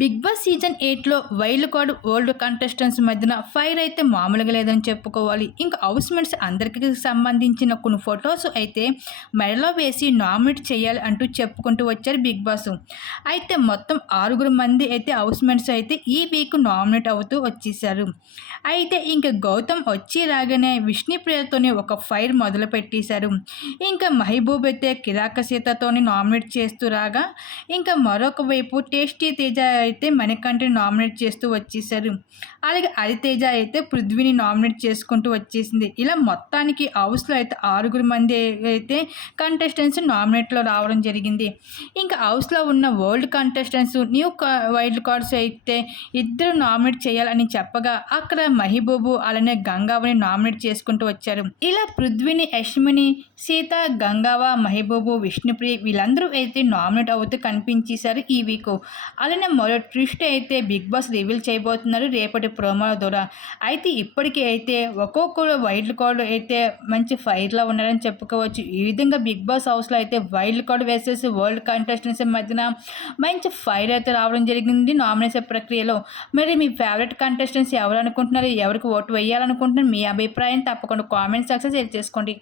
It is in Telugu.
బిగ్ బాస్ సీజన్ ఎయిట్లో వైల్డ్ కార్డ్ ఓల్డ్ కంటెస్టెంట్స్ మధ్యన ఫైర్ అయితే మామూలుగా లేదని చెప్పుకోవాలి. ఇంకా హౌస్మెంట్స్ అందరికీ సంబంధించిన కొన్ని ఫొటోస్ అయితే మెడలో వేసి నామినేట్ చేయాలి అంటూ చెప్పుకుంటూ వచ్చారు బిగ్ బాస్. అయితే మొత్తం ఆరుగురు మంది అయితే హౌస్మెంట్స్ అయితే ఈ వీక్ నామినేట్ అవుతూ వచ్చేసారు. అయితే ఇంకా గౌతమ్ వచ్చి రాగానే విష్ణుప్రియతోని ఒక ఫైర్ మొదలు పెట్టేశారు ఇంకా మహబూబ్ అయితే కిరాక సీతతోని నామినేట్ చేస్తూ రాగా ఇంకా మరొక వైపు టేస్టీ తేజ అయితే మణికంఠని నామినేట్ చేస్తూ వచ్చేసారు అలాగే హరితేజ అయితే పృథ్వీని నామినేట్ చేసుకుంటూ వచ్చేసింది. ఇలా మొత్తానికి హౌస్లో అయితే ఆరుగురు మంది అయితే కంటెస్టెంట్స్ నామినేట్లో రావడం జరిగింది. ఇంకా హౌస్లో ఉన్న old contestants new wild cards అయితే ఇద్దరు నామినేట్ చేయాలని చెప్పగా అక్కడ మహిబూబు అలానే గంగావని నామినేట్ చేసుకుంటూ వచ్చారు. ఇలా పృథ్వీని యష్మిని సీత గంగావ మహిబూబు విష్ణుప్రియ వీళ్ళందరూ అయితే నామినేట్ అవుతూ కనిపించేశారు ఈ వీక్ అలానే మరో ట్విస్ట్ అయితే బిగ్ బాస్ రివీల్ చేయబోతున్నారు రేపటి ప్రోమోల ద్వారా. అయితే ఇప్పటికీ అయితే ఒక్కొక్కరు వైల్డ్ కార్డు అయితే మంచి ఫైర్లో ఉన్నారని చెప్పుకోవచ్చు. ఈ విధంగా బిగ్ బాస్ హౌస్లో అయితే వైల్డ్ కార్డ్ వేసేసి వరల్డ్ కంటెస్టెంట్స్ మధ్యన మంచి ఫైర్ అయితే రావడం జరిగింది నామినేషన్ ప్రక్రియలో. మరి మీ ఫేవరెట్ కంటెస్టెంట్స్ ఎవరు అనుకుంటున్నారు? ఎవరికి ఓటు వేయాలనుకుంటున్నారు? మీ అభిప్రాయం తప్పకుండా కామెంట్ సెక్షన్ షేర్ చేసుకోండి.